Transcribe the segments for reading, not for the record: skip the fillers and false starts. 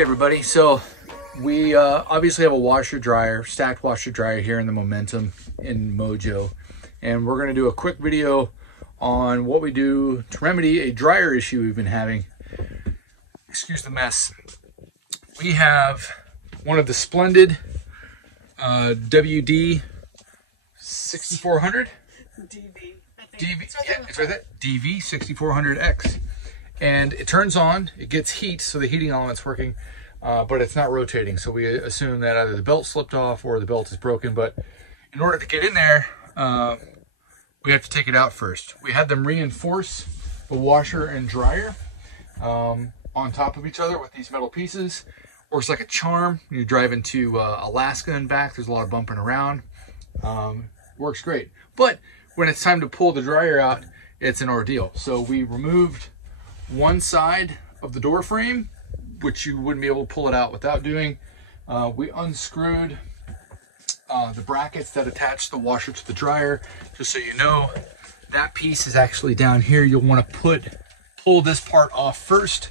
Hey everybody, so we obviously have a washer dryer, stacked washer dryer here in the Momentum in Mojo, and we're going to do a quick video on what we do to remedy a dryer issue we've been having. Excuse the mess. We have one of the Splendide WD 6400 DV, yeah, it's right there. DV 6400X. And it turns on, it gets heat, so the heating element's working, but it's not rotating. So we assume that either the belt slipped off or the belt is broken. But in order to get in there, we have to take it out first. We had them reinforce the washer and dryer on top of each other with these metal pieces. Works like a charm. You drive into Alaska and back, there's a lot of bumping around. Works great. But when it's time to pull the dryer out, it's an ordeal. So we removed one side of the door frame, which you wouldn't be able to pull it out without doing. We unscrewed the brackets that attach the washer to the dryer. Just so you know, that piece is actually down here. You'll want to pull this part off first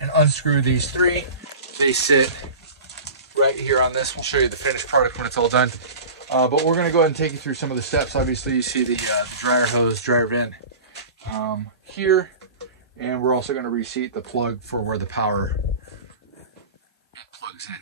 and unscrew these three. They sit right here on this. We'll show you the finished product when it's all done. But we're going to go ahead and take you through some of the steps. Obviously, you see the dryer hose, dryer vent here. And we're also going to reseat the plug for where the power plugs in.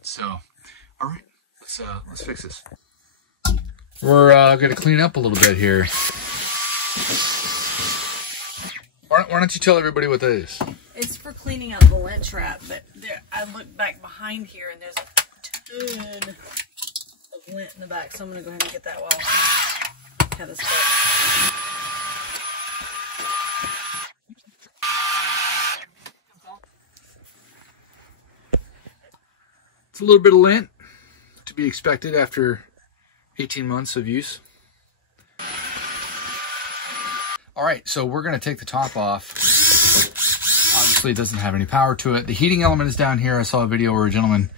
So, all right, let's fix this. We're going to clean up a little bit here. Why don't you tell everybody what that is? It's for cleaning out the lint trap, but there, I look back behind here and there's a ton of lint in the back, so I'm going to go ahead and get that while I have this back. A little bit of lint to be expected after 18 months of use. All right, so we're going to take the top off. Obviously, it doesn't have any power to it. The heating element is down here. I saw a video where a gentleman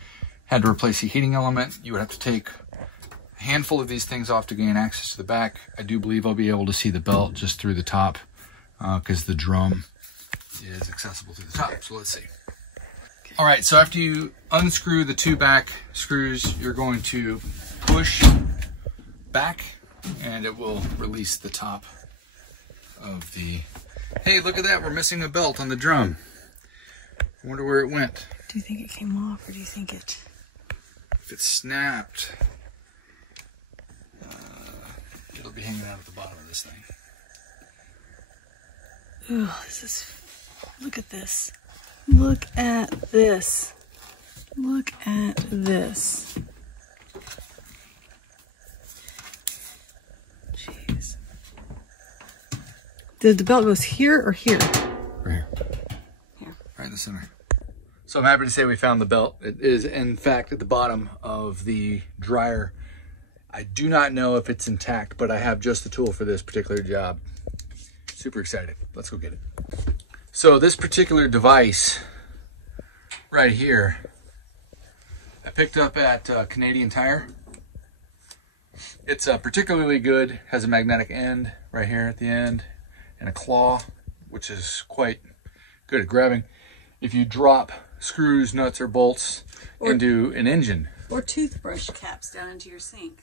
had to replace the heating element. You would have to take a handful of these things off to gain access to the back. I do believe I'll be able to see the belt just through the top because the drum is accessible through the top. So let's see. All right, so after you unscrew the two back screws, you're going to push back and it will release the top of the... Hey, look at that, we're missing a belt on the drum. I wonder where it went. Do you think it came off, or do you think it... If it snapped, it'll be hanging out at the bottom of this thing. Ooh, this is... Look at this. Look at this. Look at this. Jeez. The belt goes here or here? Right here. Here. Right in the center. So I'm happy to say we found the belt. It is in fact at the bottom of the dryer. I do not know if it's intact, but I have just the tool for this particular job. Super excited. Let's go get it. So this particular device right here, I picked up at Canadian Tire. It's particularly good, has a magnetic end right here at the end and a claw, which is quite good at grabbing. If you drop screws, nuts, or bolts into an engine. Or toothbrush caps down into your sink.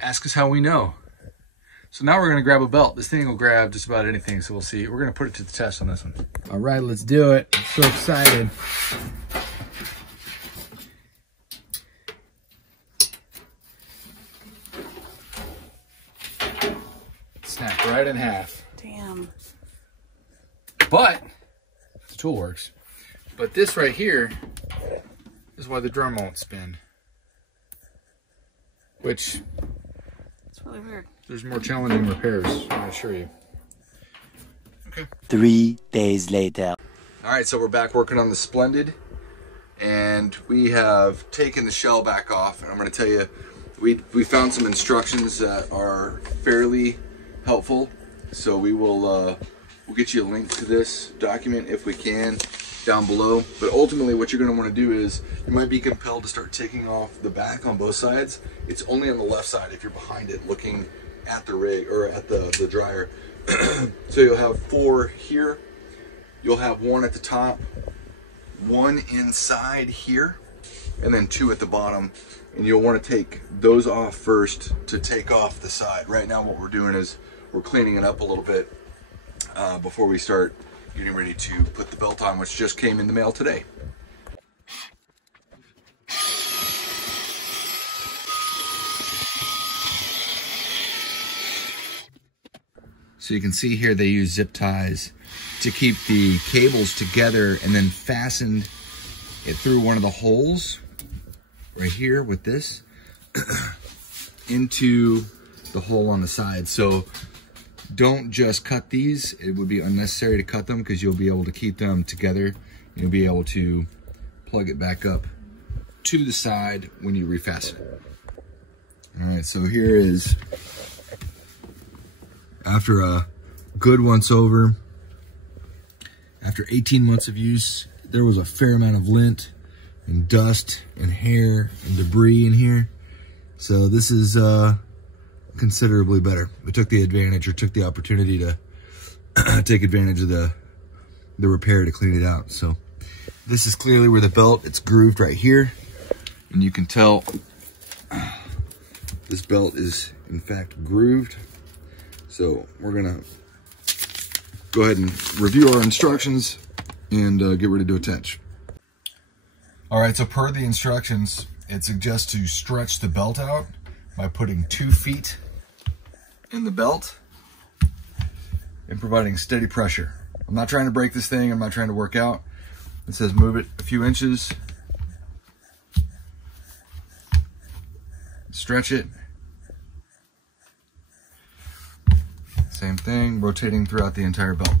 Ask us how we know. So now we're going to grab a belt. This thing will grab just about anything, so we'll see. We're going to put it to the test on this one. All right, let's do it. I'm so excited. Snap right in half. Damn. But the tool works. But this right here is why the drum won't spin. Which... It's really weird. There's more challenging repairs, I assure you. Okay. 3 days later. All right, so we're back working on the Splendide, and we have taken the shell back off. And I'm going to tell you, we found some instructions that are fairly helpful. So we will we'll get you a link to this document if we can down below. But ultimately, what you're going to want to do is you might be compelled to start taking off the back on both sides. It's only on the left side if you're behind it looking at the rig or at the dryer. So you'll have 4 here, you'll have 1 at the top, one inside here and then two at the bottom. And you'll want to take those off first to take off the side. Right now what we're doing is we're cleaning it up a little bit before we start getting ready to put the belt on, which just came in the mail today. So you can see here they use zip ties to keep the cables together and then fastened it through one of the holes right here with this into the hole on the side. So don't just cut these. It would be unnecessary to cut them because you'll be able to keep them together. You'll be able to plug it back up to the side when you refasten it. All right, so here is after a good once over, after 18 months of use, there was a fair amount of lint and dust and hair and debris in here. So this is considerably better. We took the advantage, or took the opportunity to take advantage of the repair to clean it out. So this is clearly where the belt, it's grooved right here. And you can tell this belt is in fact grooved. So we're gonna go ahead and review our instructions and get ready to attach. All right, so per the instructions, it suggests to stretch the belt out by putting 2 feet in the belt and providing steady pressure. I'm not trying to break this thing, I'm not trying to work out. It says move it a few inches, stretch it. Same thing, rotating throughout the entire belt.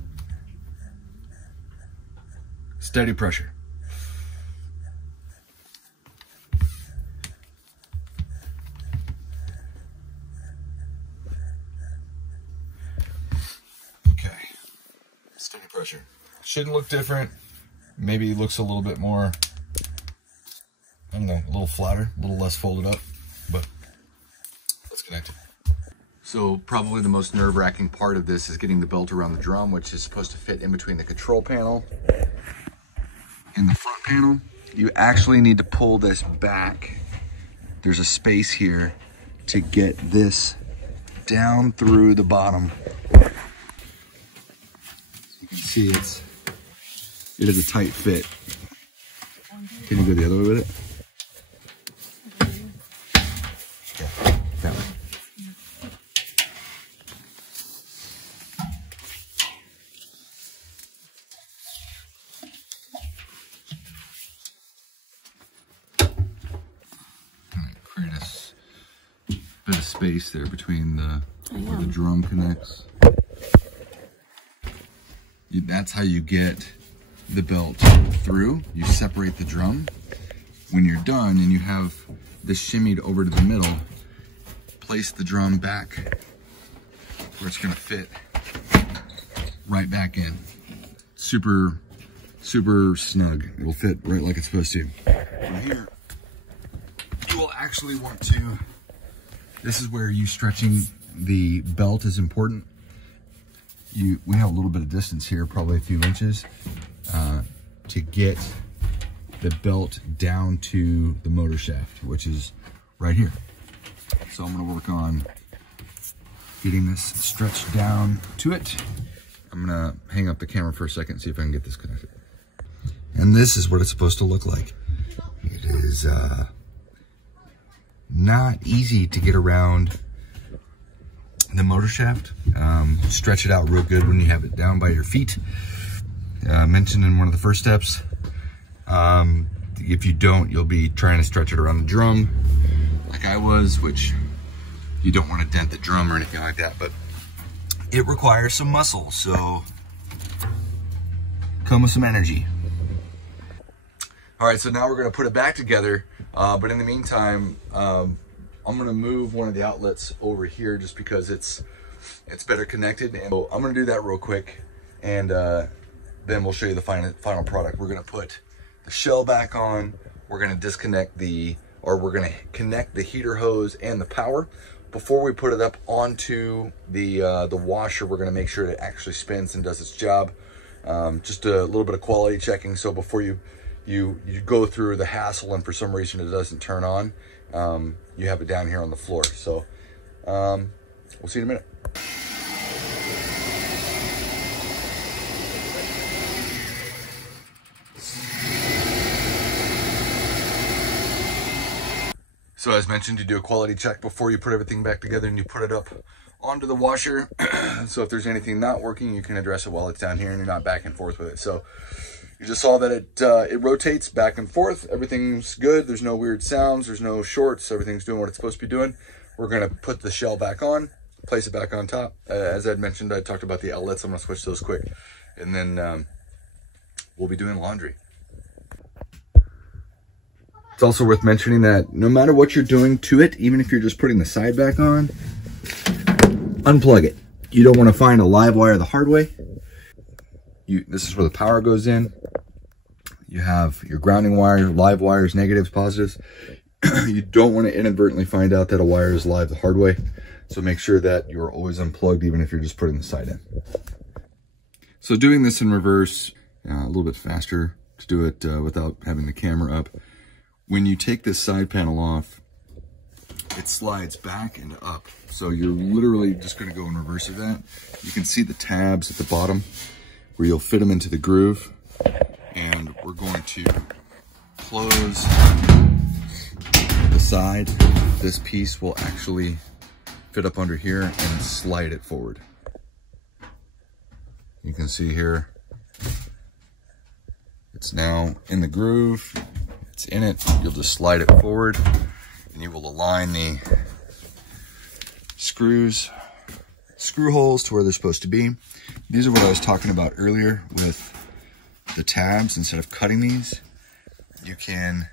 Steady pressure. Okay, steady pressure. Shouldn't look different. Maybe it looks a little bit more, I don't know, a little flatter, a little less folded up, but let's connect it. So probably the most nerve-wracking part of this is getting the belt around the drum, which is supposed to fit in between the control panel and the front panel. You actually need to pull this back. There's a space here to get this down through the bottom. You can see it is a tight fit. Can you go the other way with it? Yeah, that way. Create a bit of space there between where the drum connects. That's how you get the belt through. You separate the drum. When you're done and you have this shimmied over to the middle, place the drum back where it's gonna fit right back in. Super, super snug. It will fit right like it's supposed to. From here, you will actually want to, this is where you stretching the belt is important. We have a little bit of distance here, probably a few inches, to get the belt down to the motor shaft, which is right here. So I'm gonna work on getting this stretched down to it. I'm gonna hang up the camera for a second and see if I can get this connected. And this is what it's supposed to look like. It is not easy to get around the motor shaft. Stretch it out real good when you have it down by your feet. Mentioned in one of the first steps. If you don't, you'll be trying to stretch it around the drum like I was, which you don't want to dent the drum or anything like that, but it requires some muscle, so come with some energy. All right, so now we're gonna put it back together, but in the meantime, I'm gonna move one of the outlets over here just because it's better connected. And so I'm gonna do that real quick, and then we'll show you the final product. We're gonna put the shell back on. We're gonna we're gonna connect the heater hose and the power. Before we put it up onto the washer, we're gonna make sure it actually spins and does its job. Just a little bit of quality checking. So before you you go through the hassle and for some reason it doesn't turn on, you have it down here on the floor. So we'll see you in a minute. So as mentioned, you do a quality check before you put everything back together and you put it up onto the washer. So if there's anything not working, you can address it while it's down here and you're not back and forth with it. So you just saw that it rotates back and forth. Everything's good. There's no weird sounds. There's no shorts. Everything's doing what it's supposed to be doing. We're going to put the shell back on, place it back on top. As I'd mentioned, I talked about the outlets. I'm going to switch those quick. And then we'll be doing laundry. It's also worth mentioning that no matter what you're doing to it, even if you're just putting the side back on, unplug it. You don't want to find a live wire the hard way. This is where the power goes in. You have your grounding wire, live wires, negatives, positives. You don't want to inadvertently find out that a wire is live the hard way. So make sure that you're always unplugged, even if you're just putting the side in. So doing this in reverse, a little bit faster to do it without having the camera up. When you take this side panel off, it slides back and up. So you're literally just going to go in reverse of that. You can see the tabs at the bottom where you'll fit them into the groove. And we're going to close the side. This piece will actually fit up under here and slide it forward. You can see here, it's now in the groove. It's in it. You'll just slide it forward and you will align the screw holes to where they're supposed to be. These are what I was talking about earlier with the tabs. Instead of cutting these, you can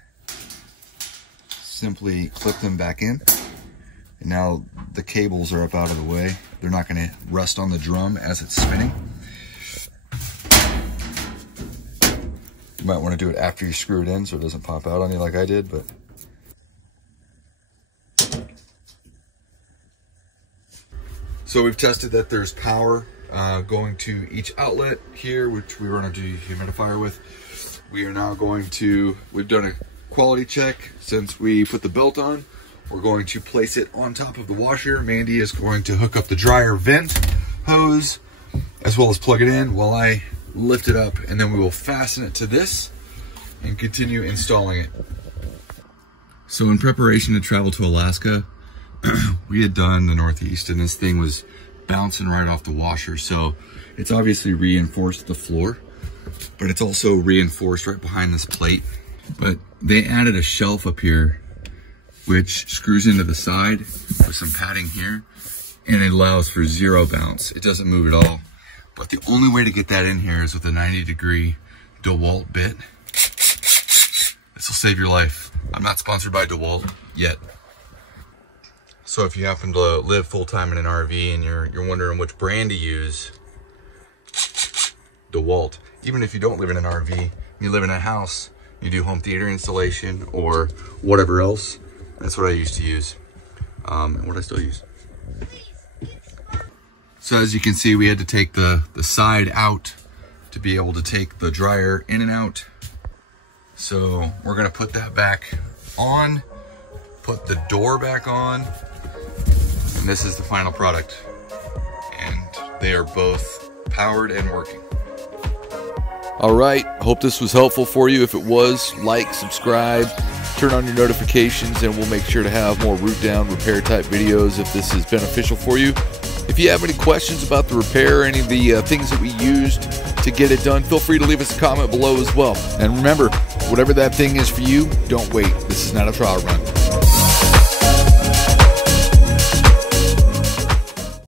simply clip them back in. And now the cables are up out of the way. They're not going to rust on the drum as it's spinning. You might want to do it after you screw it in so it doesn't pop out on you like I did, but so we've tested that there's power going to each outlet here, which we run a dehumidifier with. We are now we've done a quality check since we put the belt on. We're going to place it on top of the washer. Mandy is going to hook up the dryer vent hose as well as plug it in while I lift it up, and then we will fasten it to this and continue installing it. So in preparation to travel to Alaska, we had done the Northeast and this thing was bouncing right off the washer. So it's obviously reinforced the floor, but it's also reinforced right behind this plate. But they added a shelf up here which screws into the side with some padding here, and it allows for zero bounce. It doesn't move at all. But the only way to get that in here is with a 90-degree DeWalt bit. This will save your life. I'm not sponsored by DeWalt yet. So if you happen to live full-time in an RV and you're wondering which brand to use, DeWalt. Even if you don't live in an RV, you live in a house, you do home theater installation or whatever else, that's what I used to use, and what I still use. So as you can see, we had to take the side out to be able to take the dryer in and out. So we're gonna put that back on, put the door back on, and this is the final product. And they are both powered and working. All right, hope this was helpful for you. If it was, like, subscribe, turn on your notifications, and we'll make sure to have more root down repair type videos if this is beneficial for you. If you have any questions about the repair or any of the things that we used to get it done, feel free to leave us a comment below as well. And remember, whatever that thing is for you, don't wait. This is not a trial run.